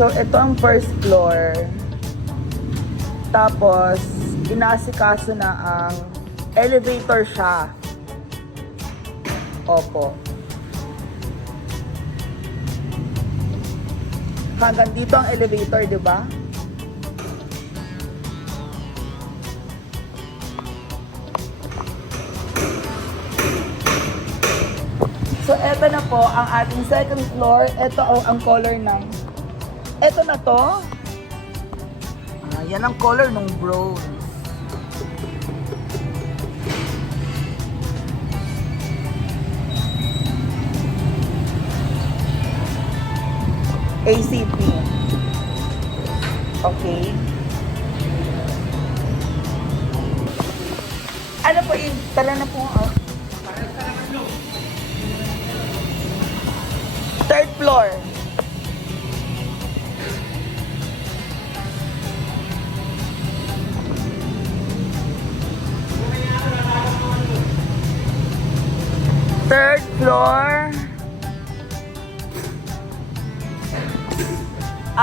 So, ito ang first floor. Tapos, inaasikaso na ang elevator siya. Opo. Hanggang dito ang elevator, di ba? So, eto na po ang ating second floor. Ito ang color ng... Eto na to. Yan ang color ng bronze. ACP. Okay. Ano po yung... Tala na po. Third floor. Third floor.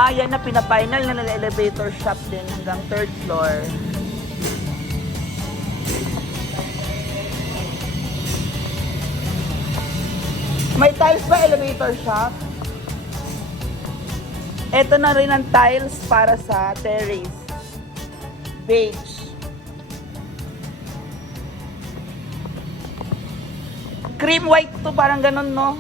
Yan na, pina-final na elevator shop din hanggang third floor. May tiles ba elevator shop? Ito na rin ang tiles para sa terrace. Beige. Cream white to, parang ganun, no?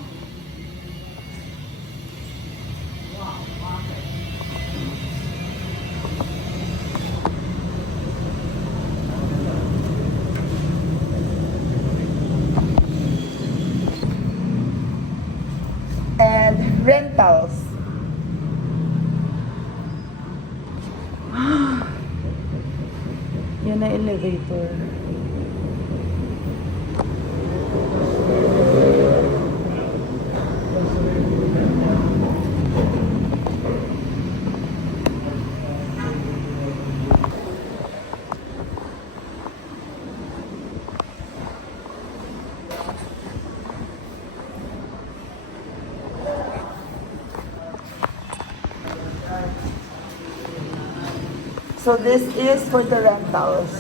And rentals. Yan na elevator. So this is for the rentals.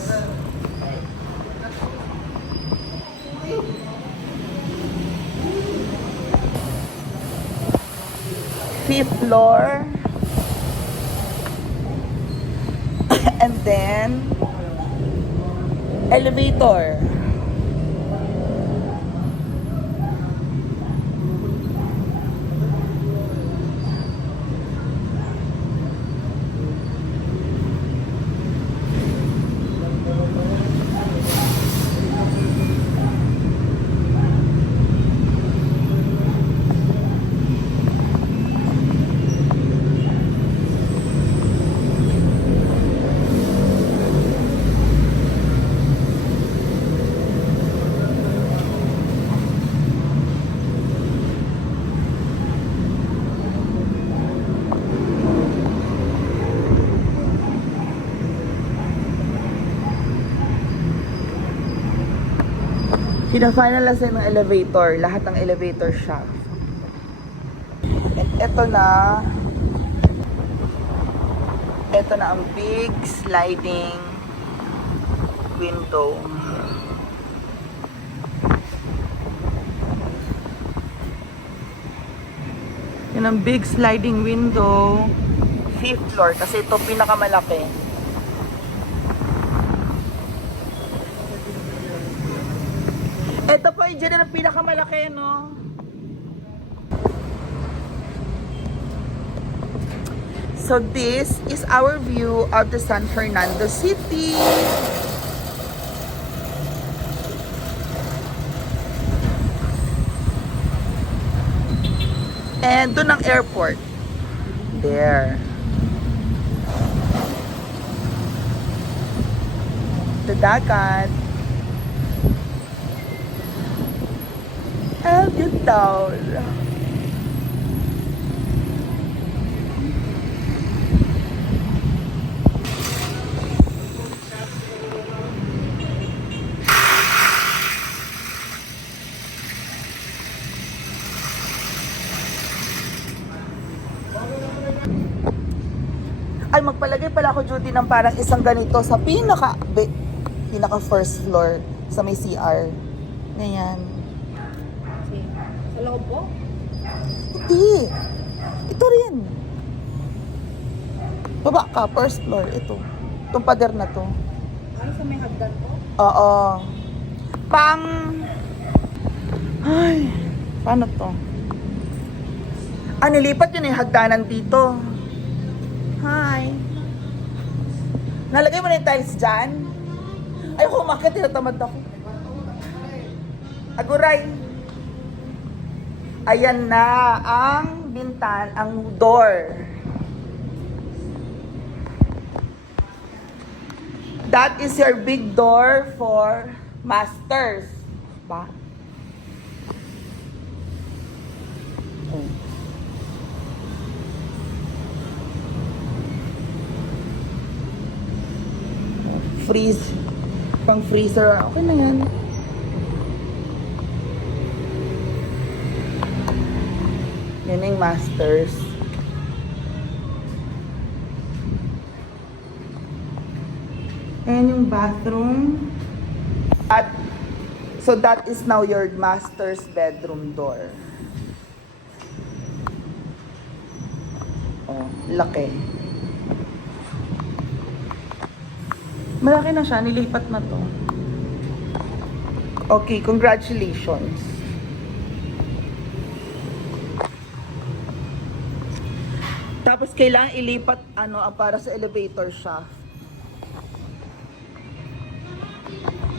Fifth floor. And then elevator. Pina-finalize ng elevator, lahat ng elevator shaft. And ito na ang big sliding window. Yan ang big sliding window. 5th floor kasi ito pinakamalaki. Ito po yung dyan na pinakamalaki, no? So this is our view of the San Fernando City. And doon ang airport. There. The dagat. And yung town. Ay, magpalagay pala ako, Judy, ng parang isang ganito sa pinaka first floor sa may CR. Ganyan. Sa loob po? Hindi. Ito rin. Baba ka, first floor. Ito. Itong pader na to. Ano sa may hagdan po? Oo. Ay, paano to? Ah, nilipat yun yung hagdanan dito. Hi. Nalagay mo na yung tiles dyan? Ayoko umakit, tinatamad ako. Aguray. Ayan na ang ang door. That is your big door for masters. Ba? Oh. Freeze. Pang freezer. Okay na yan. Yan yung masters. Ayan yung bathroom. So that is now your master's bedroom door. Oh, laki. Malaki na siya, nilipat na to. Okay, congratulations. Tapos kailangan ilipat para sa elevator shaft.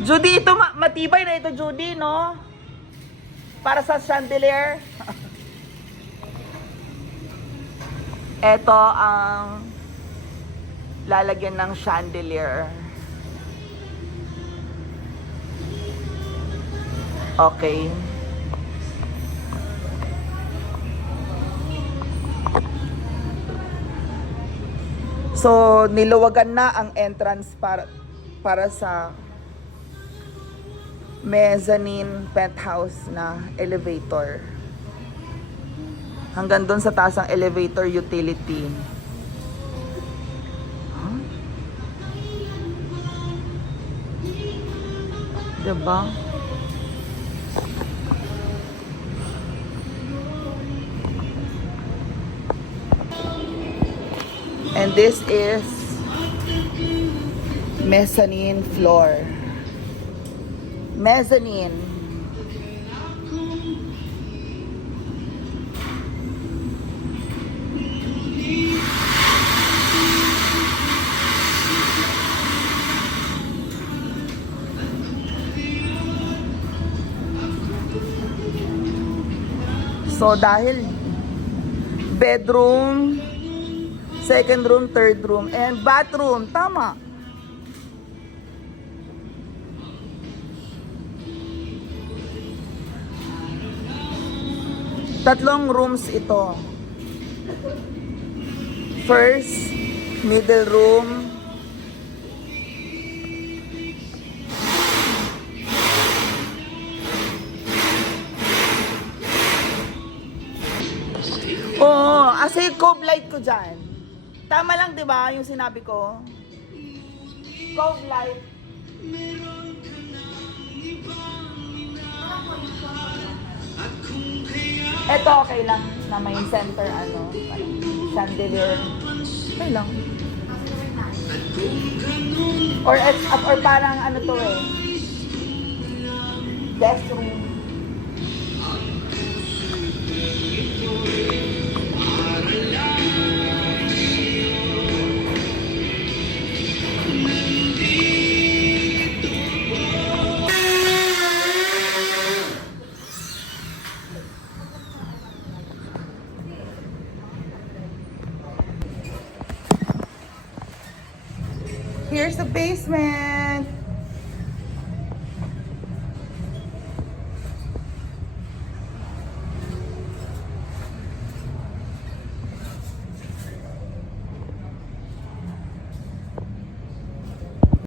Judy, ito matibay na ito, Judy, no? Para sa chandelier. Ito ang lalagyan ng chandelier. Okay. So, niluwagan na ang entrance para sa mezzanine penthouse na elevator. Hanggang doon sa taas ang elevator utility. Huh? Diba? And this is mezzanine floor. Mezzanine. So dahil bedroom, second room, third room, and bathroom, tama. Tatlong rooms ito. First, middle room. Oo, kasi cove light ko dyan. Tama lang, di ba, yung sinabi ko? Cove light. Ito okay lang na may center parang chandelier. Okay lang. Or parang to guest room.